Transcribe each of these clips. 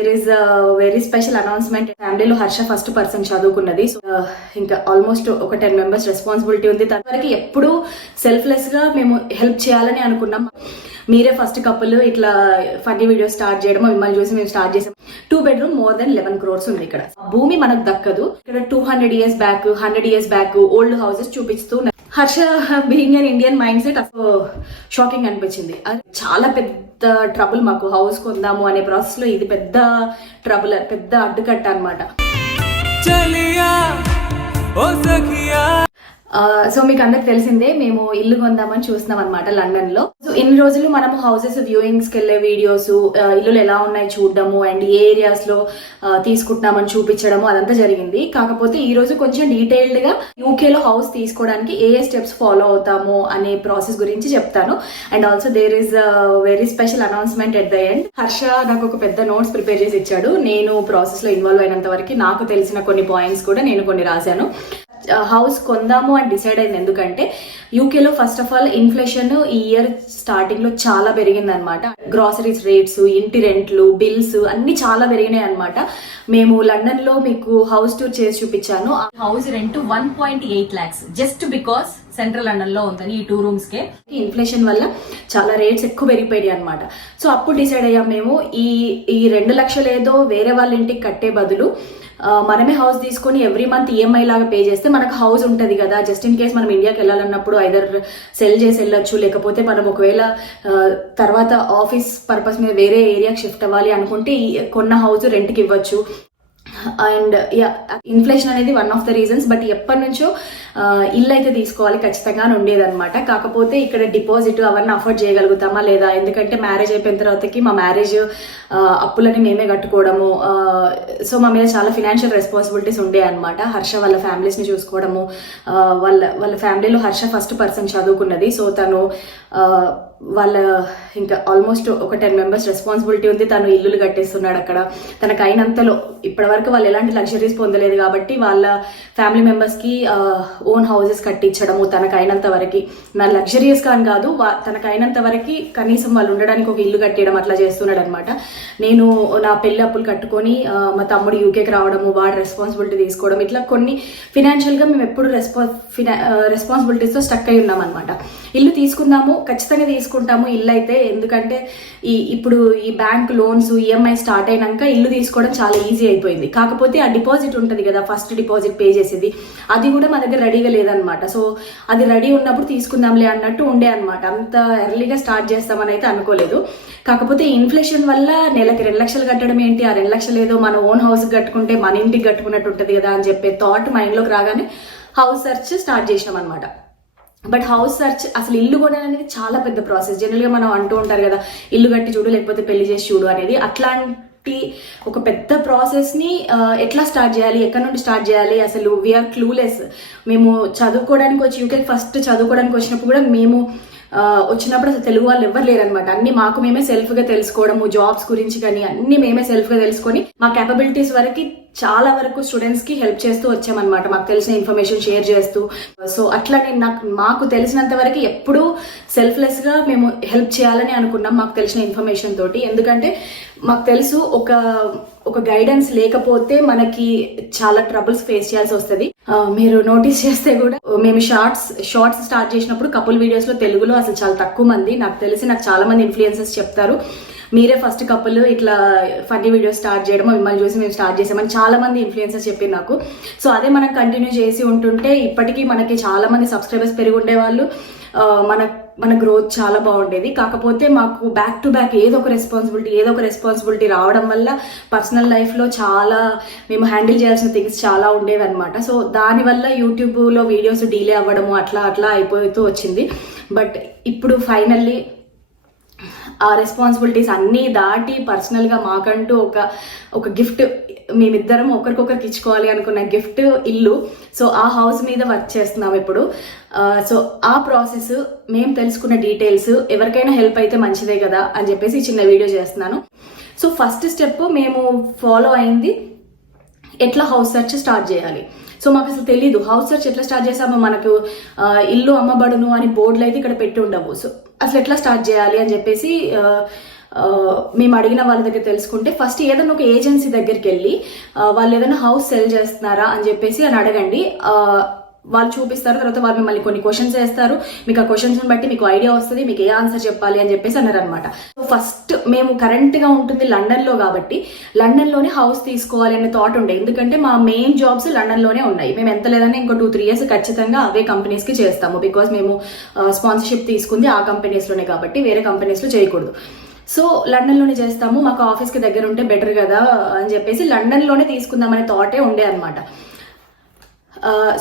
There is very special announcement ఫ్యామిలీలో Harsha first person చదువుకున్నది. So uh, ఇంకా ఆల్మోస్ట్ ఒక టెన్ మెంబర్స్ రెస్పాన్సిబిలిటీ ఉంది. తనవరకు ఎప్పుడు సెల్ఫ్లెస్గా మేము హెల్ప్ చేయాలని అనుకున్నాం. మీరే ఫస్ట్ కప్పులు ఇట్లా ఫన్నీ వీడియో స్టార్ట్ చేయడం మిమ్మల్ని చూసి మేము స్టార్ట్ చేసాం. Two bedroom more than eleven crores ఉంది ఇక్కడ. భూమి మనకు దక్కదు. ఇక్కడ two hundred years back hundred years back old houses చూపిస్తూ ఉన్నాయి. Harsha being an Indian mindset shocking అనిపించింది. అది చాలా పెద్ద ట్రబుల్ మాకు. హౌస్ కొందాము అనే ప్రాసెస్లో ఇది పెద్ద ట్రబుల్ పెద్ద అడ్డుకట్ట అనమాట సో మీకు అందరికి తెలిసిందే మేము ఇల్లు కొందామని చూస్తున్నాం అనమాట లండన్లో సో ఇన్ని రోజులు మనము హౌసెస్ వ్యూయింగ్స్కి వెళ్ళే వీడియోస్ ఇల్లులు ఎలా ఉన్నాయి చూడడము అండ్ ఏ ఏరియాస్లో తీసుకుంటున్నామని చూపించడము అదంతా జరిగింది. కాకపోతే ఈ రోజు కొంచెం డీటెయిల్డ్గా యూకే లో హౌస్ తీసుకోవడానికి ఏ ఏ స్టెప్స్ ఫాలో అవుతాము అనే ప్రాసెస్ గురించి చెప్తాను. And also there is very special announcement at the end Harsha నాకు ఒక పెద్ద నోట్స్ ప్రిపేర్ చేసి ఇచ్చాడు. నేను ప్రాసెస్లో ఇన్వాల్వ్ అయినంత వరకు నాకు తెలిసిన కొన్ని పాయింట్స్ కూడా నేను కొన్ని రాశాను. హౌస్ కొందాము అని డిసైడ్ అయింది. ఎందుకంటే యూకేలో ఫస్ట్ ఆఫ్ ఆల్ ఇన్ఫ్లేషన్ ఈ ఇయర్ స్టార్టింగ్లో చాలా పెరిగింది అనమాట గ్రాసరీస్ రేట్స్ ఇంటి రెంట్లు బిల్స్ అన్ని చాలా పెరిగినాయి అనమాట మేము లండన్లో మీకు హౌస్ టూర్ చేసి చూపించాను. House rent one point eight lakhs just because central లండన్లో ఉందని ఈ టూ రూమ్స్ కే. ఇన్ఫ్లేషన్ వల్ల చాలా రేట్స్ ఎక్కువ పెరిగిపోయాయి అనమాట సో అప్పుడు డిసైడ్ అయ్యాం మేము ఈ ఈ రెండు లక్షలు ఏదో వేరే వాళ్ళ ఇంటికి కట్టే బదులు మనమే హౌస్ తీసుకొని ఎవ్రీ మంత్ ఈఎంఐ లాగా పే చేస్తే మనకు హౌస్ ఉంటుంది కదా. జస్ట్ ఇన్ కేస్ మనం ఇండియాకి వెళ్ళాలన్నప్పుడు ఐదర్ సెల్ చేసి వెళ్ళొచ్చు లేకపోతే మనం ఒకవేళ తర్వాత ఆఫీస్ పర్పస్ మీద వేరే ఏరియాకి షిఫ్ట్ అవ్వాలి అనుకుంటే కొన్న హౌస్ రెంట్కి ఇవ్వచ్చు. అండ్ యా ఇన్ఫ్లేషన్ అనేది one of the reasons but ఎప్పటి నుంచో ఇల్లు అయితే తీసుకోవాలి ఖచ్చితంగా అని ఉండేదన్నమాట. కాకపోతే ఇక్కడ డిపాజిట్ అవన్నీ అఫోర్డ్ చేయగలుగుతామా లేదా? ఎందుకంటే మ్యారేజ్ అయిపోయిన తర్వాతకి మా మ్యారేజ్ అప్పులని మేమే కట్టుకోవడము సో మా మీద చాలా ఫినాన్షియల్ రెస్పాన్సిబిలిటీస్ ఉండే అనమాట హర్ష వాళ్ళ ఫ్యామిలీస్ని చూసుకోవడము వాళ్ళ వాళ్ళ ఫ్యామిలీలో హర్ష ఫస్ట్ పర్సన్ చదువుకున్నది. సో తను వాళ్ళ ఇంకా ఆల్మోస్ట్ ఒక టెన్ మెంబర్స్ రెస్పాన్సిబిలిటీ ఉంది. తను ఇల్లులు కట్టేస్తున్నాడు అక్కడ. తనకు అయినంతలో ఇప్పటివరకు వాళ్ళు ఎలాంటి లగ్జరీస్ పొందలేదు కాబట్టి వాళ్ళ ఫ్యామిలీ మెంబర్స్కి ఓన్ హౌసెస్ కట్టించడము తనకు అయినంత వరకు. నా లగ్జరియస్ అని కాదు వా- తనకు అయినంత వరకు కనీసం వాళ్ళు ఉండడానికి ఒక ఇల్లు కట్టేయడం అట్లా చేస్తున్నాడు అనమాట నేను నా పెళ్ళి అప్పులు కట్టుకొని మా తమ్ముడు యూకేకి రావడము వాడు రెస్పాన్సిబిలిటీ తీసుకోవడం ఇట్లా కొన్ని ఫినాన్షియల్గా మేము ఎప్పుడు రెస్పా ఫినా రెస్పాన్సిబిలిటీస్తో స్టక్ అయి ఉన్నాం అనమాట ఇల్లు తీసుకుందాము ఖచ్చితంగా తీసుకుంటాము ఇల్లు అయితే. ఎందుకంటే ఈ ఇప్పుడు ఈ బ్యాంక్ లోన్స్ ఈఎంఐ స్టార్ట్ అయినాక ఇల్లు తీసుకోవడం చాలా ఈజీ అయిపోయింది. కాకపోతే ఆ డిపాజిట్ ఉంటుంది కదా ఫస్ట్ డిపాజిట్ పే చేసేది. అది కూడా మా దగ్గర రెడీగా లేదనమాట సో అది రెడీ ఉన్నప్పుడు తీసుకుందాంలే అన్నట్టు ఉండే అనమాట అంత ఎర్లీగా స్టార్ట్ చేస్తామని అయితే అనుకోలేదు. కాకపోతే ఇన్ఫ్లేషన్ వల్ల నెలకి రెండు లక్షలు కట్టడం ఏంటి? ఆ రెండు లక్షలు ఏదో మన ఓన్ హౌస్ కట్టుకుంటే మన ఇంటికి కట్టుకున్నట్టు ఉంటుంది కదా అని చెప్పే థాట్ మైండ్లోకి రాగానే హౌస్ సెర్చ్ స్టార్ట్ చేసినాం అనమాట బట్ హౌస్ సర్చ్ అసలు ఇల్లు కొనడం అనేది చాలా పెద్ద ప్రాసెస్ జనరల్గా మనం అంటూ ఉంటారు కదా ఇల్లు కట్టి చూడు లేకపోతే పెళ్ళి చేసి చూడు అనేది. అట్లాంటి ఒక పెద్ద ప్రాసెస్ని ఎట్లా స్టార్ట్ చేయాలి? ఎక్కడ నుండి స్టార్ట్ చేయాలి? అసలు వీఆర్ క్లూలెస్ మేము చదువుకోవడానికి వచ్చి యూకే ఫస్ట్ చదువుకోవడానికి వచ్చినప్పుడు కూడా మేము వచ్చినప్పుడు అసలు తెలుగు వాళ్ళు ఎవ్వరు లేరనమాట అన్ని మాకు మేమే సెల్ఫ్గా తెలుసుకోవడము జాబ్స్ గురించి కానీ అన్ని మేమే సెల్ఫ్గా తెలుసుకొని మా క్యాపబిలిటీస్ వరకు చాలా వరకు స్టూడెంట్స్కి హెల్ప్ చేస్తూ వచ్చామన్నమాట. మాకు తెలిసిన ఇన్ఫర్మేషన్ షేర్ చేస్తూ. సో అట్లా నేను నాకు మాకు తెలిసినంత వరకు ఎప్పుడూ సెల్ఫ్లెస్గా మేము హెల్ప్ చేయాలని అనుకున్నాం మాకు తెలిసిన ఇన్ఫర్మేషన్ తోటి. ఎందుకంటే మాకు తెలుసు ఒక ఒక గైడెన్స్ లేకపోతే మనకి చాలా ట్రబుల్స్ ఫేస్ చేయాల్సి వస్తుంది. మీరు నోటీస్ చేస్తే కూడా మేము షార్ట్స్ షార్ట్స్ స్టార్ట్ చేసినప్పుడు కపుల్ వీడియోస్లో తెలుగులో అసలు చాలా తక్కువ మంది నాకు తెలిసి నాకు చాలా మంది ఇన్ఫ్లుయెన్సెస్ చెప్తారు. మీరే ఫస్ట్ కపుల్ ఇట్లా ఫన్నీ వీడియోస్ స్టార్ట్ చేయడం మిమ్మల్ని చూసి మేము స్టార్ట్ చేసామని చాలా మంది ఇన్ఫ్లుయెన్సర్స్ చెప్పారు నాకు. సో అదే మనం కంటిన్యూ చేసి ఉంటుంటే ఇప్పటికీ మనకి చాలా మంది సబ్స్క్రైబర్స్ పెరిగి ఉండేవాళ్ళు మన మన గ్రోత్ చాలా బాగుండేది. కాకపోతే మాకు బ్యాక్ టు బ్యాక్ ఏదో ఒక రెస్పాన్సిబిలిటీ ఏదో ఒక రెస్పాన్సిబిలిటీ రావడం వల్ల పర్సనల్ లైఫ్లో చాలా మేము హ్యాండిల్ చేయాల్సిన థింగ్స్ చాలా ఉండేవి అనమాట సో దానివల్ల యూట్యూబ్లో వీడియోస్ డిలే అవ్వడము అట్లా అట్లా అయిపోతూ వచ్చింది. బట్ ఇప్పుడు ఫైనల్లీ ఆ రెస్పాన్సిబిలిటీస్ అన్నీ దాటి పర్సనల్గా మాకంటూ ఒక ఒక గిఫ్ట్ మేమిద్దరం ఒకరికొకరికి ఇచ్చుకోవాలి అనుకున్న గిఫ్ట్ ఇల్లు. సో ఆ హౌస్ మీద వర్క్ చేస్తున్నాం ఇప్పుడు. Uh, సో ఆ ప్రాసెస్ మేము తెలుసుకున్న డీటెయిల్స్ ఎవరికైనా హెల్ప్ అయితే మంచిదే కదా అని చెప్పేసి ఈ చిన్న వీడియో చేస్తున్నాను. సో ఫస్ట్ స్టెప్ మేము ఫాలో అయింది ఎట్లా హౌస్ సెర్చ్ స్టార్ట్ చేయాలి. సో మాకు అసలు తెలీదు. హౌస్ సెర్చ్ ఎట్లా స్టార్ట్ చేసామో మనకు uh, ఇల్లు అమ్మబడును అని బోర్డులు అయితే ఇక్కడ పెట్టి ఉండవు. సో అసలు ఎట్లా స్టార్ట్ చేయాలి అని చెప్పేసి మేము అడిగిన వాళ్ళ దగ్గర తెలుసుకుంటే ఫస్ట్ ఏదైనా ఒక ఏజెన్సీ దగ్గరికి వెళ్ళి వాళ్ళు ఏదైనా హౌస్ సెల్ చేస్తున్నారా? అని చెప్పేసి అని అడగండి. వాళ్ళు చూపిస్తారు తర్వాత వాళ్ళు మిమ్మల్ని కొన్ని క్వశ్చన్స్ వేస్తారు. మీకు ఆ క్వశ్చన్స్ బట్టి మీకు ఐడియా వస్తుంది మీకు ఏ ఆన్సర్ చెప్పాలి అని చెప్పేసి అన్నారు అనమాట ఫస్ట్ మేము కరెంట్గా ఉంటుంది లండన్లో కాబట్టి లండన్లోనే హౌస్ తీసుకోవాలి అనే థాట్ ఉండే. ఎందుకంటే మా మెయిన్ జాబ్స్ లండన్లోనే ఉన్నాయి. మేము ఎంత లేదన్నా ఇంకో టూ త్రీ ఇయర్స్ ఖచ్చితంగా అవే కంపెనీస్కి చేస్తాము. బికాస్ మేము స్పాన్సర్షిప్ తీసుకుంది ఆ కంపెనీస్లోనే కాబట్టి వేరే కంపెనీస్లో చేయకూడదు. సో లండన్లోనే చేస్తాము. మాకు ఆఫీస్కి దగ్గర ఉంటే బెటర్ కదా అని చెప్పేసి లండన్లోనే తీసుకుందామనే థాటే ఉండే అనమాట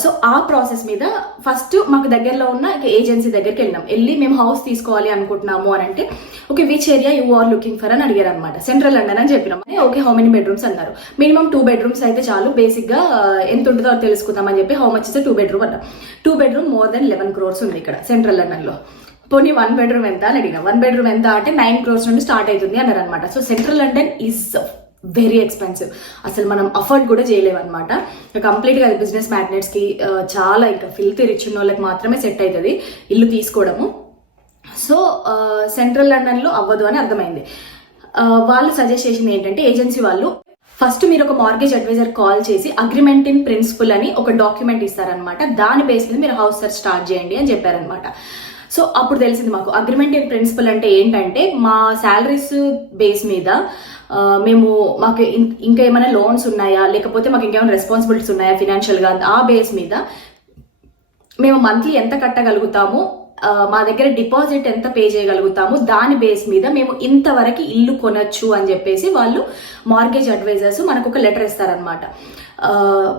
సో ఆ ప్రాసెస్ మీద ఫస్ట్ మాకు దగ్గరలో ఉన్న ఏజెన్సీ దగ్గరికి వెళ్ళినాం. వెళ్ళి మేము హౌస్ తీసుకోవాలి అనుకుంటున్నాము అని అంటే okay which area you are looking for అని అడిగారు అనమాట సెంట్రల్ లండన్ అని చెప్పినాం. ఓకే హౌ మెనీ బెడ్రూమ్స్ అన్నారు. మినిమం టూ బెడ్రూమ్స్ అయితే చాలు. బేసిక్గా ఎంత ఉంటుందో తెలుసుకుందాం అని చెప్పి how much is two bedroom అన్నాం. Two bedroom more than eleven crores ఉంది ఇక్కడ సెంట్రల్ లండన్లో. పోనీ వన్ బెడ్రూమ్ ఎంత? అని అడిగిన. వన్ బెడ్రూమ్ ఎంత? అంటే నైన్ క్రోర్స్ నుండి స్టార్ట్ అవుతుంది అన్నారు అనమాట so central London is very expensive అసలు మనం అఫోర్డ్ కూడా చేయలేము అనమాట కంప్లీట్గా అది బిజినెస్ మ్యాగ్నెట్స్కి చాలా ఇంకా ఫిల్తీ రిచ్ ఉన్న వాళ్ళకి మాత్రమే సెట్ అవుతుంది ఇల్లు తీసుకోవడము. సో సెంట్రల్ లండన్లో అవ్వదు అని అర్థమైంది. వాళ్ళు సజెస్ట్ చేసింది ఏంటంటే ఏజెన్సీ వాళ్ళు ఫస్ట్ మీరు ఒక మార్గేజ్ అడ్వైజర్ కాల్ చేసి అగ్రిమెంట్ ఇన్ ప్రిన్సిపల్ అని ఒక డాక్యుమెంట్ ఇస్తారనమాట దాని బేస్ మీద మీరు హౌస్ సర్చ్ స్టార్ట్ చేయండి అని చెప్పారనమాట సో అప్పుడు తెలిసింది మాకు. అగ్రిమెంట్ ఇన్ ప్రిన్సిపల్ అంటే ఏంటంటే మా శాలరీస్ బేస్ మీద మేము మాకు ఇం- ఇంకా ఏమైనా లోన్స్ ఉన్నాయా? లేకపోతే మాకు ఇంకేమైనా రెస్పాన్సిబిలిటీస్ ఉన్నాయా ఫినాన్షియల్గా ఆ బేస్ మీద మేము మంత్లీ ఎంత కట్టగలుగుతాము? మా దగ్గర డిపాజిట్ ఎంత పే చేయగలుగుతాము? దాని బేస్ మీద మేము ఇంతవరకు ఇల్లు కొనొచ్చు అని చెప్పేసి వాళ్ళు మార్గేజ్ అడ్వైజర్స్ మనకు ఒక లెటర్ ఇస్తారనమాట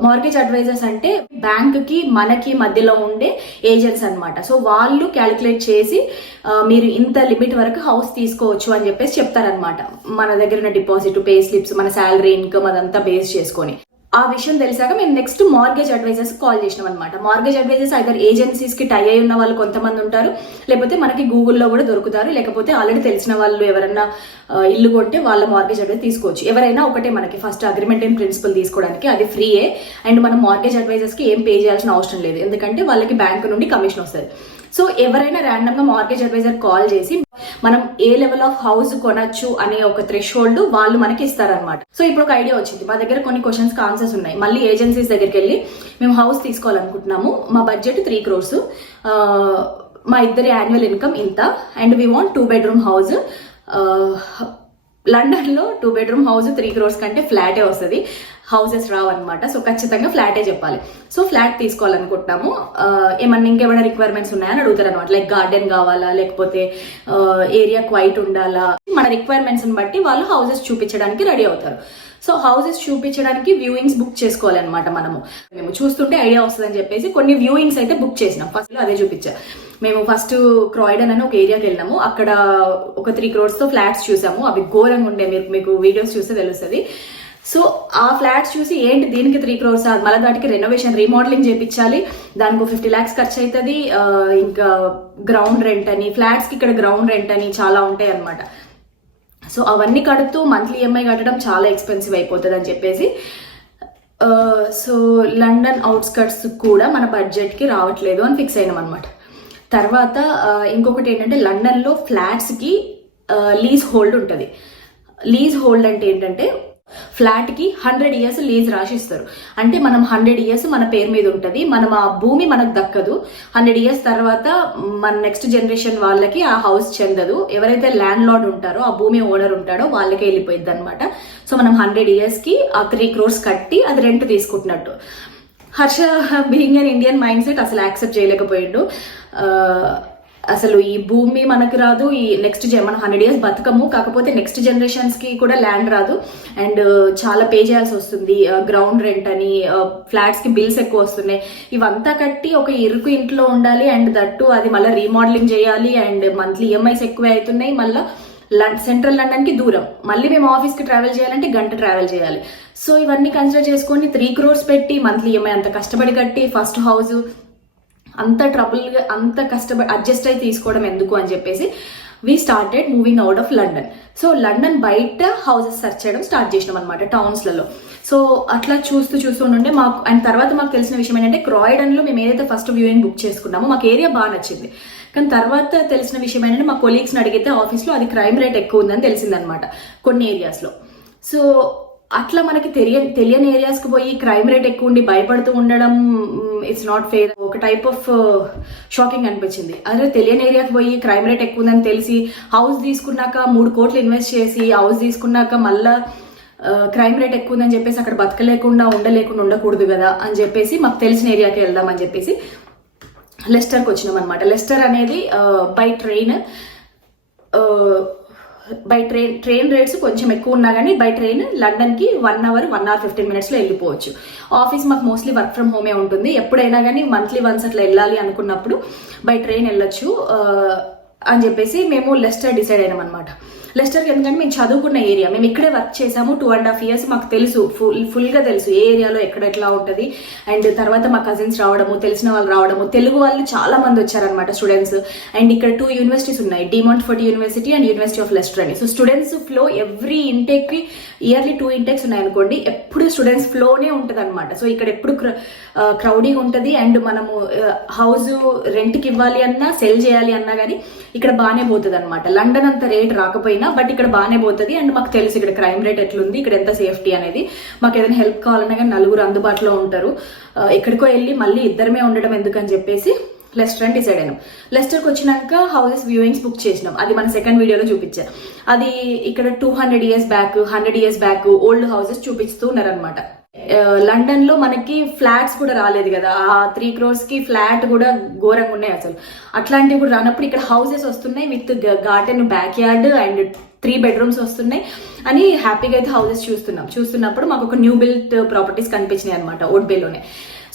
మార్గేజ్ అడ్వైజర్స్ అంటే బ్యాంక్కి మనకి మధ్యలో ఉండే ఏజెంట్స్ అన్నమాట. సో వాళ్ళు క్యాలిక్యులేట్ చేసి మీరు ఇంత లిమిట్ వరకు హౌస్ తీసుకోవచ్చు అని చెప్పేసి చెప్తారనమాట మన దగ్గర ఉన్న డిపాజిట్ పే స్లిప్స్ మన శాలరీ ఇన్కమ్ అదంతా బేస్ చేసుకొని. ఆ విషయం తెలిసాక మేము నెక్స్ట్ మార్గేజ్ అడ్వైజర్స్ కాల్ చేసినాం అనమాట మార్గేజ్ అడ్వైజర్స్ ఐదర్ ఏజెన్సీస్కి టై అయి ఉన్న వాళ్ళు కొంతమంది ఉంటారు లేకపోతే మనకి గూగుల్లో కూడా దొరుకుతారు లేకపోతే ఆల్రెడీ తెలిసిన వాళ్ళు ఎవరన్నా ఇల్లు కొంటే వాళ్ళ మార్గేజ్ అడ్వైజ్ తీసుకోవచ్చు. ఎవరైనా ఒకటే మనకి ఫస్ట్ అగ్రిమెంట్ అండ్ ప్రిన్సిపల్ తీసుకోవడానికి అది ఫ్రీయే అండ్ మనం మార్గేజ్ అడ్వైజర్స్కి ఏం పే చేయాల్సిన అవసరం లేదు. ఎందుకంటే వాళ్ళకి బ్యాంక్ నుండి కమిషన్ వస్తుంది. సో ఎవరైనా ర్యాండమ్గా మార్గేజ్ అడ్వైజర్ కాల్ చేసి మనం ఏ లెవెల్ ఆఫ్ హౌస్ కొనొచ్చు అనే ఒక థ్రెష్ హోల్డ్ వాళ్ళు మనకి ఇస్తారనమాట సో ఇప్పుడు ఒక ఐడియా వచ్చింది. మా దగ్గర కొన్ని క్వశ్చన్స్కి ఆన్సర్స్ ఉన్నాయి. మళ్ళీ ఏజెన్సీస్ దగ్గరికి వెళ్ళి మేము హౌస్ తీసుకోవాలనుకుంటున్నాము. మా బడ్జెట్ త్రీ క్రోర్స్ మా ఇద్దరి యాన్యువల్ ఇన్కమ్ ఇంత. And we want two bedroom house లండన్లో two bedroom house three crores కంటే ఫ్లాటే వస్తుంది. హౌసెస్ రావు అనమాట సో ఖచ్చితంగా ఫ్లాటే చెప్పాలి. సో ఫ్లాట్ తీసుకోవాలనుకుంటున్నాము. ఏమన్నా ఇంకేమైనా రిక్వైర్మెంట్స్ ఉన్నాయని అడుగుతారు అనమాట లైక్ గార్డెన్ కావాలా లేకపోతే ఏరియా క్వైట్ ఉండాలా? మన రిక్వైర్మెంట్స్ బట్టి వాళ్ళు హౌసెస్ చూపించడానికి రెడీ అవుతారు. సో హౌసెస్ చూపించడానికి వ్యూయింగ్స్ బుక్ చేసుకోవాలన్నమాట మనము. మేము చూస్తుంటే ఐడియా వస్తుందని చెప్పేసి కొన్ని వ్యూయింగ్స్ అయితే బుక్ చేసినాం. ఫస్ట్ అదే చూపించా. మేము ఫస్ట్ క్రాయిడన్ అని ఒక ఏరియాకి వెళ్ళినాము. అక్కడ ఒక త్రీ క్రోర్స్తో ఫ్లాట్స్ చూసాము. అవి ఘోరంగా ఉండే. మీరు మీకు వీడియోస్ చూస్తే తెలుస్తుంది. సో ఆ ఫ్లాట్స్ చూసి ఏంటి దీనికి త్రీ క్రోర్స్ మళ్ళీ దాటికి రెనోవేషన్ రీమోడలింగ్ చేయించాలి దానికి ఫిఫ్టీ ల్యాక్స్ ఖర్చు అవుతుంది ఇంకా గ్రౌండ్ రెంట్ అని ఫ్లాట్స్కి ఇక్కడ గ్రౌండ్ రెంట్ అని చాలా ఉంటాయి అనమాట సో అవన్నీ కడుతూ మంత్లీ ఈఎంఐ కట్టడం చాలా ఎక్స్పెన్సివ్ అయిపోతుంది అని చెప్పేసి. సో లండన్ అవుట్స్కట్స్ కూడా మన బడ్జెట్కి రావట్లేదు అని ఫిక్స్ అయినాం అనమాట తర్వాత ఇంకొకటి ఏంటంటే లండన్లో ఫ్లాట్స్కి లీజ్ హోల్డ్ ఉంటుంది. లీజ్ హోల్డ్ అంటే ఏంటంటే ఫ్లాట్కి హండ్రెడ్ ఇయర్స్ లీజ్ రాసిస్తారు. అంటే మనం హండ్రెడ్ ఇయర్స్ మన పేరు మీద ఉంటుంది మనం ఆ భూమి మనకు దక్కదు. హండ్రెడ్ ఇయర్స్ తర్వాత మన నెక్స్ట్ జనరేషన్ వాళ్ళకి ఆ హౌస్ చెందదు. ఎవరైతే ల్యాండ్ లార్డ్ ఉంటారో ఆ భూమి ఓనర్ ఉంటాడో వాళ్ళకే వెళ్ళిపోయింది అనమాట సో మనం హండ్రెడ్ ఇయర్స్కి ఆ త్రీ క్రోర్స్ కట్టి అది రెంట్ తీసుకుంటున్నట్టు. Harsha being an Indian mindset అసలు యాక్సెప్ట్ చేయలేకపోయిండు. అసలు ఈ భూమి మనకు రాదు ఈ నెక్స్ట్ మనం హండ్రెడ్ ఇయర్స్ బతకము కాకపోతే నెక్స్ట్ జనరేషన్స్కి కూడా ల్యాండ్ రాదు. అండ్ uh, చాలా పే చేయాల్సి వస్తుంది. Uh, గ్రౌండ్ రెంట్ అని uh, ఫ్లాట్స్కి బిల్స్ ఎక్కువ వస్తున్నాయి. ఇవంతా కట్టి ఒక ఇరుకు ఇంట్లో ఉండాలి. అండ్ దట్టు అది మళ్ళీ రీమోడలింగ్ చేయాలి. అండ్ మంత్లీ ఈఎంఐస్ ఎక్కువ అవుతున్నాయి. మళ్ళీ సెంట్రల్ లండన్కి దూరం. మళ్ళీ మేము ఆఫీస్కి ట్రావెల్ చేయాలంటే గంట ట్రావెల్ చేయాలి. సో ఇవన్నీ కన్సిడర్ చేసుకొని త్రీ క్రోర్స్ పెట్టి మంత్లీ ఈఎంఐ అంత కష్టపడి కట్టి ఫస్ట్ హౌస్ అంత ట్రబుల్ అంత కష్టపడి అడ్జస్ట్ అయి తీసుకోవడం ఎందుకు అని చెప్పేసి we started moving out of London so London బయట హౌసెస్ సెర్చ్ చేయడం స్టార్ట్ చేసినాం అనమాట టౌన్స్లలో సో అట్లా చూస్తూ చూస్తూ ఉండే మాకు అండ్ తర్వాత మాకు తెలిసిన విషయం ఏంటంటే క్రాయిడన్లో మేము ఏదైతే ఫస్ట్ వ్యూయింగ్ బుక్ చేసుకున్నామో మాకు ఏరియా బాగా నచ్చింది. కానీ తర్వాత తెలిసిన విషయం ఏంటంటే మా కొలీగ్స్ని అడిగితే ఆఫీస్లో అది క్రైమ్ రేట్ ఎక్కువ ఉందని తెలిసిందనమాట కొన్ని ఏరియాస్లో సో అట్లా మనకి తెలియ తెలియని ఏరియాస్కి పోయి క్రైమ్ రేట్ ఎక్కువ ఉండి భయపడుతూ ఉండడం ఇట్స్ నాట్ ఫెయిర్ ఒక టైప్ ఆఫ్ షాకింగ్ అనిపించింది. అదే తెలియని ఏరియాకి పోయి క్రైమ్ రేట్ ఎక్కువ ఉందని తెలిసి హౌస్ తీసుకున్నాక మూడు కోట్లు ఇన్వెస్ట్ చేసి హౌస్ తీసుకున్నాక మళ్ళా uh, క్రైమ్ రేట్ ఎక్కువ ఉందని చెప్పేసి అక్కడ బతకలేకుండా ఉండలేకుండా ఉండకూడదు కదా అని చెప్పేసి మాకు తెలిసిన ఏరియాకి వెళ్దాం అని చెప్పేసి లెస్టర్కి వచ్చినాం అనమాట లెస్టర్ అనేది uh, by train by train train rates కొంచెం ఎక్కువ ఉన్నా కానీ by train లండన్కి one hour one hour fifteen మినిట్స్లో వెళ్ళిపోవచ్చు. ఆఫీస్ మాకు మోస్ట్లీ వర్క్ ఫ్రమ్ హోమే ఉంటుంది. ఎప్పుడైనా కానీ మంత్లీ వన్స్ అట్లా వెళ్ళాలి అనుకున్నప్పుడు బై ట్రైన్ వెళ్ళొచ్చు. అని చెప్పేసి మేము లెస్టర్ డిసైడ్ అయినాం అనమాట లెస్టర్కి ఎందుకంటే మేము చదువుకున్న ఏరియా. మేము ఇక్కడే వర్క్ చేసాము టూ అండ్ హాఫ్ ఇయర్స్ మాకు తెలుసు ఫుల్ ఫుల్గా తెలుసు ఏ ఏరియాలో ఎక్కడ ఎట్లా ఉంటుంది. అండ్ తర్వాత మా కజిన్స్ రావడము తెలిసిన వాళ్ళు రావడము. తెలుగు వాళ్ళు చాలా మంది వచ్చారనమాట స్టూడెంట్స్ అండ్ ఇక్కడ టూ యూనివర్సిటీస్ ఉన్నాయి De Montfort university and university of Leicester అని. సో స్టూడెంట్స్ ఫ్లో ఎవ్రీ ఇంటేక్కి ఇయర్లీ టూ ఇంటెక్స్ ఉన్నాయనుకోండి ఎప్పుడు స్టూడెంట్స్ ఫ్లోనే ఉంటుంది అనమాట సో ఇక్కడ ఎప్పుడు క్రౌడింగ్ ఉంటుంది. అండ్ మనము హౌస్ రెంట్కి ఇవ్వాలి అన్నా సెల్ చేయాలి అన్నా కానీ ఇక్కడ బాగానే పోతుంది అనమాట లండన్ అంత రేట్ రాకపోయినా బట్ ఇక్కడ బాగానే పోతుంది. అండ్ మాకు తెలుసు ఇక్కడ క్రైమ్ రేట్ ఎట్లుంది ఇక్కడ ఎంత సేఫ్టీ అనేది. మాకు ఏదైనా హెల్ప్ కావాలన్నా కానీ నలుగురు అందుబాటులో ఉంటారు. ఎక్కడికో వెళ్ళి మళ్ళీ ఇద్దరమే ఉండడం ఎందుకని చెప్పేసి లెస్టర్ అని డిసైడ్ అయినాం. లెస్టర్కి వచ్చినాక హౌసెస్ వ్యూయింగ్స్ బుక్ చేసినాం. అది మన సెకండ్ వీడియోలో చూపించారు. అది ఇక్కడ two hundred years back hundred years back old houses చూపిస్తూ ఉన్నారనమాట లండన్లో మనకి ఫ్లాట్స్ కూడా రాలేదు కదా. ఆ త్రీ క్రోర్స్కి ఫ్లాట్ కూడా ఘోరంగా ఉన్నాయి అసలు. అట్లాంటివి కూడా రానప్పుడు ఇక్కడ హౌసెస్ వస్తున్నాయి with garden backyard and three bedrooms వస్తున్నాయి. అని హ్యాపీగా అయితే హౌసెస్ చూస్తున్నాం. చూస్తున్నప్పుడు మాకు ఒక న్యూ బిల్ట్ ప్రాపర్టీస్ కనిపించినాయి అనమాట ఓట్బేలోనే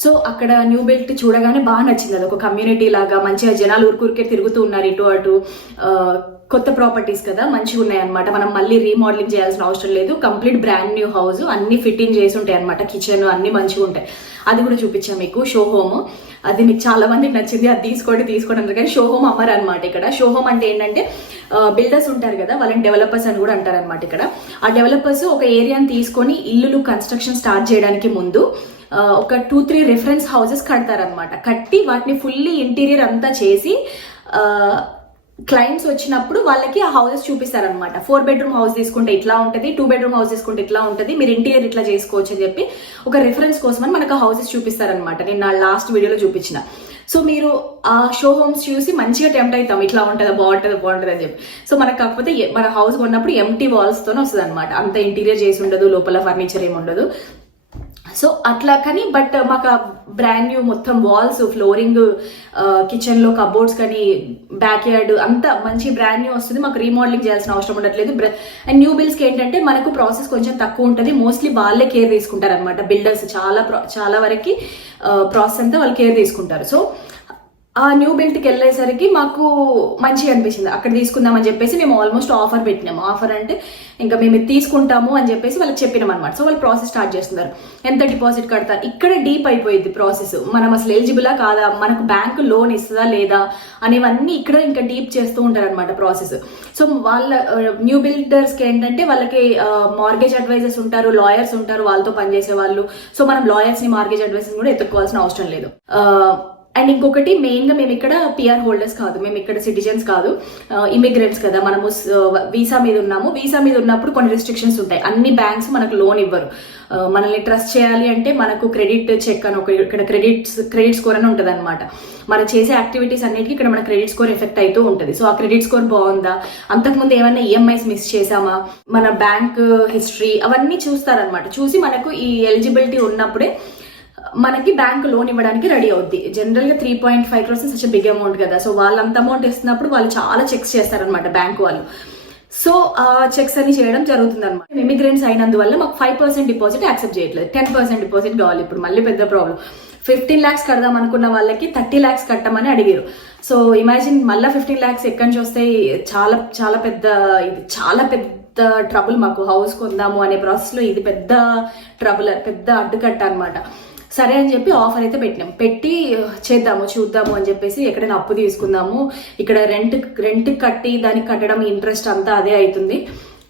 సో అక్కడ న్యూ బిల్ట్ చూడగానే బాగా నచ్చింది అది. ఒక కమ్యూనిటీ లాగా మంచిగా జనాలు ఊరికూరికే తిరుగుతూ ఉన్నారు ఇటు అటు. కొత్త ప్రాపర్టీస్ కదా మంచిగా ఉన్నాయన్నమాట. మనం మళ్ళీ రీమోడలింగ్ చేయాల్సిన అవసరం లేదు. కంప్లీట్ బ్రాండ్ న్యూ హౌస్ అన్ని ఫిట్టింగ్ చేసి ఉంటాయి అనమాట కిచెన్ అన్ని మంచిగా ఉంటాయి. అది కూడా చూపించాం మీకు షో హోమ్ అది మీకు చాలా మందికి నచ్చింది. అది తీసుకోండి తీసుకోండి అన్నారు. కానీ షో హోమ్ అమ్మరు అనమాట ఇక్కడ. షో హోమ్ అంటే ఏంటంటే బిల్డర్స్ ఉంటారు కదా వాళ్ళని డెవలపర్స్ అని కూడా అంటారు అనమాట ఇక్కడ. ఆ డెవలపర్స్ ఒక ఏరియాని తీసుకొని ఇల్లులు కన్స్ట్రక్షన్ స్టార్ట్ చేయడానికి ముందు ఒక టూ త్రీ రిఫరెన్స్ హౌసెస్ కడతారనమాట కట్టి వాటిని ఫుల్లీ ఇంటీరియర్ అంతా చేసి క్లయింట్స్ వచ్చినప్పుడు వాళ్ళకి ఆ హౌసెస్ చూపిస్తారనమాట ఫోర్ బెడ్రూమ్ హౌస్ తీసుకుంటే ఇట్లా ఉంటుంది టూ బెడ్రూమ్ హౌస్ తీసుకుంటే ఇట్లా ఉంటుంది మీరు ఇంటీరియర్ ఇట్లా చేసుకోవచ్చు అని చెప్పి ఒక రిఫరెన్స్ కోసమని మనకు హౌసెస్ చూపిస్తారనమాట నేను నా లాస్ట్ వీడియోలో చూపించిన. సో మీరు ఆ షో హోమ్స్ చూసి మంచిగా టెంప్ట్ అవుతాం. ఇట్లా ఉంటుందా బాగుంటుందా బాగుంటుంది అని చెప్పి. సో మనకు కాకపోతే మన హౌస్ కొన్నప్పుడు ఎంటీ వాల్స్తోనే వస్తుంది అనమాట అంత ఇంటీరియర్ చేసి ఉండదు లోపల ఫర్నిచర్ ఏమి ఉండదు. సో అట్లా కానీ బట్ మాకు బ్రాండ్ న్యూ మొత్తం వాల్స్ ఫ్లోరింగ్ కిచెన్లో కబోర్డ్స్ కానీ బ్యాక్ యార్డ్ అంతా మంచి బ్రాండ్ న్యూ వస్తుంది. మాకు రీమోడలింగ్ చేయాల్సిన అవసరం ఉండట్లేదు. అండ్ న్యూ బిల్స్కి ఏంటంటే మనకు ప్రాసెస్ కొంచెం తక్కువ ఉంటుంది. మోస్ట్లీ వాళ్ళే కేర్ తీసుకుంటారు అనమాట బిల్డర్స్ చాలా చాలా వరకు ప్రాసెస్ అంతా వాళ్ళు కేర్ తీసుకుంటారు. సో ఆ న్యూ బిల్ట్కి వెళ్ళేసరికి మాకు మంచిగా అనిపించింది. అక్కడ తీసుకుందామని చెప్పేసి మేము ఆల్మోస్ట్ ఆఫర్ పెట్టినాము. ఆఫర్ అంటే ఇంకా మేము తీసుకుంటాము అని చెప్పేసి వాళ్ళకి చెప్పినాం అనమాట సో వాళ్ళు ప్రాసెస్ స్టార్ట్ చేస్తున్నారు. ఎంత డిపాజిట్ కడతారు? ఇక్కడ డీప్ అయిపోయింది ప్రాసెస్ మనం అసలు ఎలిజిబులా కాదా? మనకు బ్యాంకు లోన్ ఇస్తుందా లేదా? అనేవన్నీ ఇక్కడ ఇంకా డీప్ చేస్తూ ఉంటారు అనమాట ప్రాసెస్ సో వాళ్ళ uh, న్యూ బిల్డర్స్కి ఏంటంటే వాళ్ళకి uh, మార్గేజ్ అడ్వైజర్స్ ఉంటారు లాయర్స్ ఉంటారు వాళ్ళతో పనిచేసే వాళ్ళు. సో మనం లాయర్స్ని మార్గేజ్ అడ్వైజర్స్ కూడా ఎత్తుక్కోవాల్సిన అవసరం లేదు. Uh, అండ్ ఇంకొకటి మెయిన్గా మేము ఇక్కడ పిఆర్ హోల్డర్స్ కాదు. మేము ఇక్కడ సిటిజన్స్ కాదు. Uh, ఇమిగ్రెంట్స్ కదా. మనము uh, వీసా మీద ఉన్నాము. వీసా మీద ఉన్నప్పుడు కొన్ని రిస్ట్రిక్షన్స్ ఉంటాయి. అన్ని బ్యాంక్స్ మనకు లోన్ ఇవ్వరు. Uh, మనల్ని ట్రస్ట్ చేయాలి అంటే మనకు క్రెడిట్ చెక్ అని ఒక ఇక్కడ క్రెడిట్ క్రెడిట్ స్కోర్ అని ఉంటుంది అనమాట మనం చేసే యాక్టివిటీస్ అన్నిటికీ ఇక్కడ మన క్రెడిట్ స్కోర్ ఎఫెక్ట్ అవుతూ ఉంటుంది. సో ఆ క్రెడిట్ స్కోర్ బాగుందా? అంతకుముందు ఏమైనా ఈఎంఐస్ మిస్ చేసామా మన బ్యాంక్ హిస్టరీ అవన్నీ చూస్తారనమాట చూసి మనకు ఈ ఎలిజిబిలిటీ ఉన్నప్పుడే మనకి బ్యాంక్ లోన్ ఇవ్వడానికి రెడీ అవుద్ది. జనరల్గా three point five crores such big amount కదా. సో వాళ్ళంత అమౌంట్ ఇస్తున్నప్పుడు వాళ్ళు చాలా చెక్స్ చేస్తారనమాట బ్యాంక్ వాళ్ళు. సో ఆ చెక్స్ అని చేయడం జరుగుతుంది అనమాట ఇమిగ్రెంట్స్ అయినందువల్ల మాకు ఫైవ్ పర్సెంట్ డిపాజిట్ యాక్సెప్ట్ చేయట్లేదు. టెన్ పర్సెంట్ డిపాజిట్ కావాలి ఇప్పుడు. మళ్ళీ పెద్ద ప్రాబ్లం ఫిఫ్టీన్ ల్యాక్స్ కడదాం అనుకున్న వాళ్ళకి థర్టీ ల్యాక్స్ కట్టమని అడిగారు సో ఇమాజిన్ మళ్ళీ ఫిఫ్టీన్ ల్యాక్స్ ఎక్కడి నుంచి వస్తాయి? చాలా చాలా పెద్ద ఇది చాలా పెద్ద ట్రబుల్ మాకు. హౌస్ కొందాము అనే ప్రాసెస్లో ఇది పెద్ద ట్రబుల్ పెద్ద అడ్డుకట్ట అనమాట సరే అని చెప్పి ఆఫర్ అయితే పెట్టినాం. పెట్టి చేద్దాము చూద్దాము అని చెప్పేసి ఎక్కడైనా అప్పు తీసుకుందాము. ఇక్కడ రెంట్ రెంట్ కట్టి దానికి కట్టడం ఇంట్రెస్ట్ అంతా అదే అవుతుంది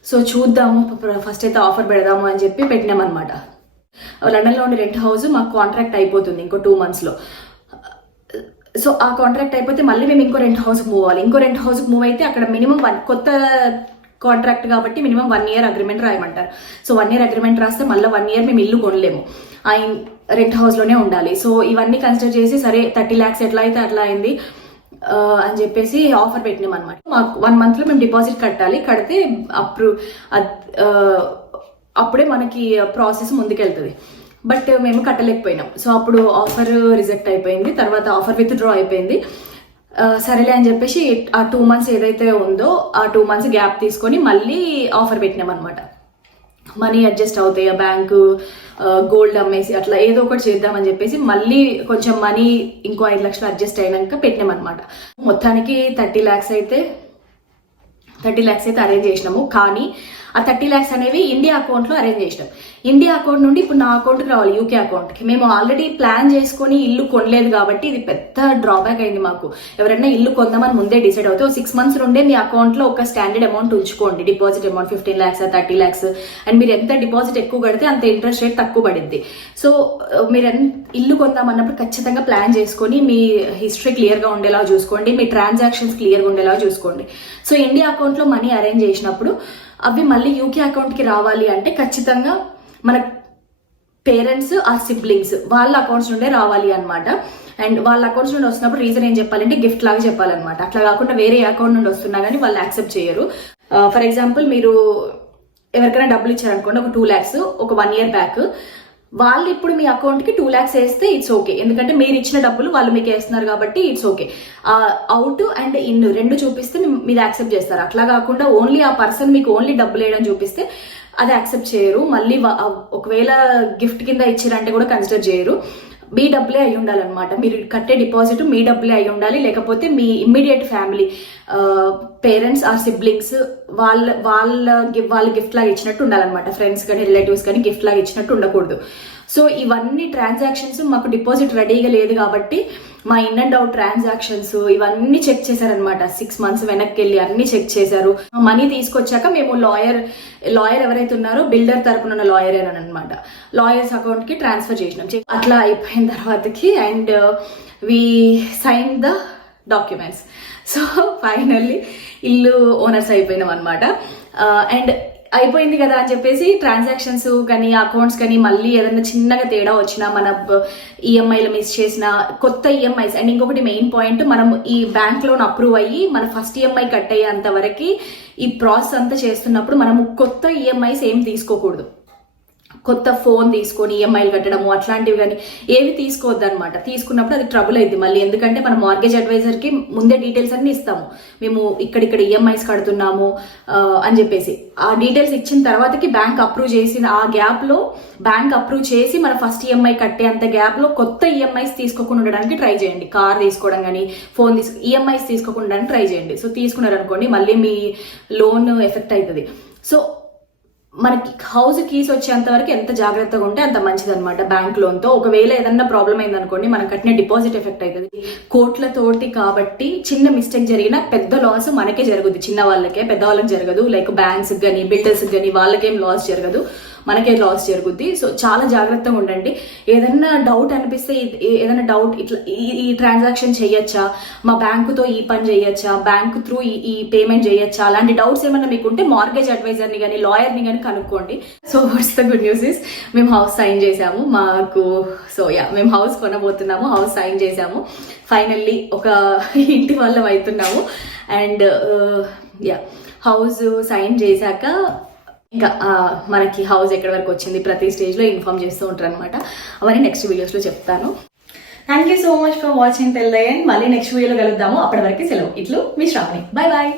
సో చూద్దాము ఫస్ట్ అయితే ఆఫర్ పెడదాము అని చెప్పి పెట్టినాం అనమాట లండన్లో ఉండే రెంట్ హౌస్ మాకు కాంట్రాక్ట్ అయిపోతుంది ఇంకో టూ మంత్స్లో. సో ఆ కాంట్రాక్ట్ అయిపోతే మళ్ళీ మేము ఇంకో రెంట్ హౌస్కి మూవ్ అవ్వాలి. ఇంకో రెంట్ హౌస్కి మూవ్ అయితే అక్కడ మినిమం వన్ కొత్త కాంట్రాక్ట్ కాబట్టి మినిమం వన్ ఇయర్ అగ్రిమెంట్ రాయమంటారు. సో వన్ ఇయర్ అగ్రిమెంట్ రాస్తే మళ్ళీ వన్ ఇయర్ మేము ఇల్లు కొనలేము. ఆ రెంట్ హౌస్లోనే ఉండాలి. సో ఇవన్నీ కన్సిడర్ చేసి సరే థర్టీ ల్యాక్స్ ఎట్లా అయితే అట్లా అయింది అని చెప్పేసి ఆఫర్ పెట్టినాం అనమాట మాకు వన్ మంత్లో మేము డిపాజిట్ కట్టాలి. కడితే అప్రూవ్ అప్పుడే మనకి ప్రాసెస్ ముందుకెళ్తుంది. బట్ మేము కట్టలేకపోయినాం. సో అప్పుడు ఆఫర్ రిజెక్ట్ అయిపోయింది. తర్వాత ఆఫర్ విత్ డ్రా అయిపోయింది. సరేలే అని చెప్పేసి ఆ టూ మంత్స్ ఏదైతే ఉందో ఆ టూ మంత్స్ గ్యాప్ తీసుకొని మళ్ళీ ఆఫర్ పెట్టినాం అనమాట మనీ అడ్జస్ట్ అవుతాయి ఆ బ్యాంకు గోల్డ్ అమ్మేసి అట్లా ఏదో ఒకటి చేద్దామని చెప్పేసి మళ్ళీ కొంచెం మనీ ఇంకో ఐదు లక్షలు అడ్జస్ట్ అయినాక పెట్టినామన్నమాట. మొత్తానికి థర్టీ ల్యాక్స్ అయితే థర్టీ ల్యాక్స్ అయితే అరేంజ్ చేసినాము. కానీ ఆ థర్టీ ల్యాక్స్ అనేవి ఇండియా అకౌంట్లో అరేంజ్ చేసినాం. ఇండియా అకౌంట్ నుండి ఇప్పుడు నా అకౌంట్కి రావాలి యూకే అకౌంట్కి మేము ఆల్రెడీ ప్లాన్ చేసుకొని ఇల్లు కొనలేదు కాబట్టి ఇది పెద్ద డ్రాబ్యాక్ అయింది మాకు. ఎవరైనా ఇల్లు కొందామని ముందే డిసైడ్ అవుతే సిక్స్ మంత్స్ నుండే మీ అకౌంట్లో ఒక స్టాండర్డ్ అమౌంట్ ఉంచుకోండి. Deposit amount fifteen lakhs thirty lakhs and మీరు ఎంత డిపాజిట్ ఎక్కువ కడితే అంత ఇంట్రెస్ట్ రేట్ తక్కువ పడింది సో మీరు ఇల్లు కొందామన్నప్పుడు ఖచ్చితంగా ప్లాన్ చేసుకొని మీ హిస్టరీ క్లియర్గా ఉండేలా చూసుకోండి. మీ ట్రాన్సాక్షన్స్ క్లియర్గా ఉండేలా చూసుకోండి. సో ఇండియా అకౌంట్లో మనీ అరేంజ్ చేసినప్పుడు అవి మళ్ళీ యూకే అకౌంట్కి రావాలి అంటే ఖచ్చితంగా మన పేరెంట్స్ ఆ సిబ్లింగ్స్ వాళ్ళ అకౌంట్స్ నుండే రావాలి అనమాట అండ్ వాళ్ళ అకౌంట్స్ నుండి వస్తున్నప్పుడు రీజన్ ఏం చెప్పాలంటే గిఫ్ట్ లాగా చెప్పాలన్నమాట. అట్లా కాకుండా వేరే అకౌంట్ నుండి వస్తున్నా కానీ వాళ్ళు యాక్సెప్ట్ చేయరు. ఫర్ ఎగ్జాంపుల్ మీరు ఎవరికైనా డబ్బులు ఇచ్చారనుకోండి ఒక టూ ల్యాక్స్ ఒక వన్ ఇయర్ బ్యాక్. వాళ్ళు ఇప్పుడు మీ అకౌంట్కి టూ ల్యాక్స్ వేస్తే ఇట్స్ ఓకే ఎందుకంటే మీరు ఇచ్చిన డబ్బులు వాళ్ళు మీకు వేస్తున్నారు కాబట్టి it's okay out and in రెండు చూపిస్తే మీరు యాక్సెప్ట్ చేస్తారు. అట్లా కాకుండా ఓన్లీ ఆ పర్సన్ మీకు ఓన్లీ డబ్బులు వేయడం చూపిస్తే అది యాక్సెప్ట్ చేయరు. మళ్ళీ ఒకవేళ గిఫ్ట్ కింద ఇచ్చారంటే కూడా కన్సిడర్ చేయరు. మీ డబ్బులే అయి ఉండాలన్నమాట. మీరు కట్టే డిపాజిట్ మీ డబ్బులే అయి ఉండాలి లేకపోతే మీ immediate family parents or siblings వాళ్ళ వాళ్ళ వాళ్ళ గిఫ్ట్ లాగా ఇచ్చినట్టు ఉండాలన్నమాట. ఫ్రెండ్స్ కానీ రిలేటివ్స్ కానీ గిఫ్ట్ లాగా ఇచ్చినట్టు ఉండకూడదు. సో ఇవన్నీ ట్రాన్సాక్షన్స్ మాకు డిపాజిట్ రెడీగా లేదు కాబట్టి మా ఇన్ అండ్ అవుట్ ట్రాన్సాక్షన్స్ ఇవన్నీ చెక్ చేశారనమాట సిక్స్ మంత్స్ వెనక్కి వెళ్ళి అన్ని చెక్ చేశారు. మనీ తీసుకొచ్చాక మేము లాయర్ లాయర్ ఎవరైతే ఉన్నారో బిల్డర్ తరపున ఉన్న లాయర్ అనమాట లాయర్స్ అకౌంట్కి ట్రాన్స్ఫర్ చేసినాం. చెక్ అట్లా అయిపోయిన తర్వాతకి and we sign the documents. So finally ఇల్లు ఓనర్స్ అయిపోయినాం అనమాట అండ్ అయిపోయింది కదా అని చెప్పేసి ట్రాన్సాక్షన్స్ కానీ అకౌంట్స్ కానీ మళ్ళీ ఏదైనా చిన్నగా తేడా వచ్చినా మన ఈఎంఐలు మిస్ చేసిన కొత్త ఈఎంఐస్ అండ్ ఇంకొకటి మెయిన్ పాయింట్ మనం ఈ బ్యాంక్ లోన్ అప్రూవ్ అయ్యి మన ఫస్ట్ ఈఎంఐ కట్ అయ్యేంత వరకు ఈ ప్రాసెస్ అంతా చేస్తున్నప్పుడు మనం కొత్త ఈఎంఐస్ ఏం తీసుకోకూడదు. కొత్త ఫోన్ తీసుకొని ఈఎంఐలు కట్టడము అట్లాంటివి కానీ ఏవి తీసుకోవద్దు అనమాట తీసుకున్నప్పుడు అది ట్రబుల్ అయింది మళ్ళీ. ఎందుకంటే మనం మార్గేజ్ అడ్వైజర్కి ముందే డీటెయిల్స్ అన్ని ఇస్తాము. మేము ఇక్కడిక్కడ ఈఎంఐస్ కడుతున్నాము అని చెప్పేసి. ఆ డీటెయిల్స్ ఇచ్చిన తర్వాతకి బ్యాంక్ అప్రూవ్ చేసిన ఆ గ్యాప్లో బ్యాంక్ అప్రూవ్ చేసి మన ఫస్ట్ ఈఎంఐ కట్టే అంత గ్యాప్లో కొత్త ఈఎంఐస్ తీసుకోకుండా ఉండడానికి ట్రై చేయండి. కార్ తీసుకోవడం కానీ ఫోన్ తీసు ఈఎంఐస్ తీసుకోకుండా ట్రై చేయండి. సో తీసుకున్నారు అనుకోండి మళ్ళీ మీ లోన్ ఎఫెక్ట్ అవుతుంది సో మనకి హౌస్ కీస్ వచ్చేంత వరకు ఎంత జాగ్రత్తగా ఉంటే అంత మంచిది అనమాట బ్యాంక్ లోన్తో ఒకవేళ ఏదన్నా ప్రాబ్లం అయింది అనుకోండి మనం కట్టిన డిపాజిట్ ఎఫెక్ట్ అవుతుంది కోట్లతోటి కాబట్టి చిన్న మిస్టేక్ జరిగినా పెద్ద లాస్ మనకే జరుగుద్ది. చిన్న వాళ్ళకే పెద్ద వాళ్ళకి జరగదు లైక్ బ్యాంక్స్ కానీ బిల్డర్స్ కానీ వాళ్ళకేం లాస్ జరగదు. మనకే లాస్ జరుగుద్ది. సో చాలా జాగ్రత్తగా ఉండండి. ఏదన్నా డౌట్ అనిపిస్తే ఏదైనా డౌట్ ఇట్లా ఈ ఈ ట్రాన్సాక్షన్ చేయొచ్చా? మా బ్యాంకుతో ఈ పని చేయొచ్చా? బ్యాంకు త్రూ ఈ ఈ పేమెంట్ చేయొచ్చా? అలాంటి డౌట్స్ ఏమైనా మీకు ఉంటే మార్గేజ్ అడ్వైజర్ని కానీ లాయర్ని కానీ కనుక్కోండి. So what's the good news is మేము హౌస్ సైన్ చేసాము మాకు సో యా మేము హౌస్ కొనబోతున్నాము హౌస్ సైన్ చేసాము ఫైనల్లీ ఒక ఇంటి వాళ్ళం అవుతున్నాము. అండ్ యా హౌస్ సైన్ చేశాక ఇంకా మనకి హౌస్ ఎక్కడి వరకు వచ్చింది ప్రతి స్టేజ్లో ఇన్ఫామ్ చేస్తూ ఉంటారు అనమాట అవన్నీ నెక్స్ట్ వీడియోస్లో చెప్తాను. Thank you so much for watching తెల్లయ్యన్ మళ్ళీ నెక్స్ట్ వీడియోలో కలుద్దాము. అప్పటి వరకు సెలవు. ఇట్లు మీ శ్రావణి. Bye bye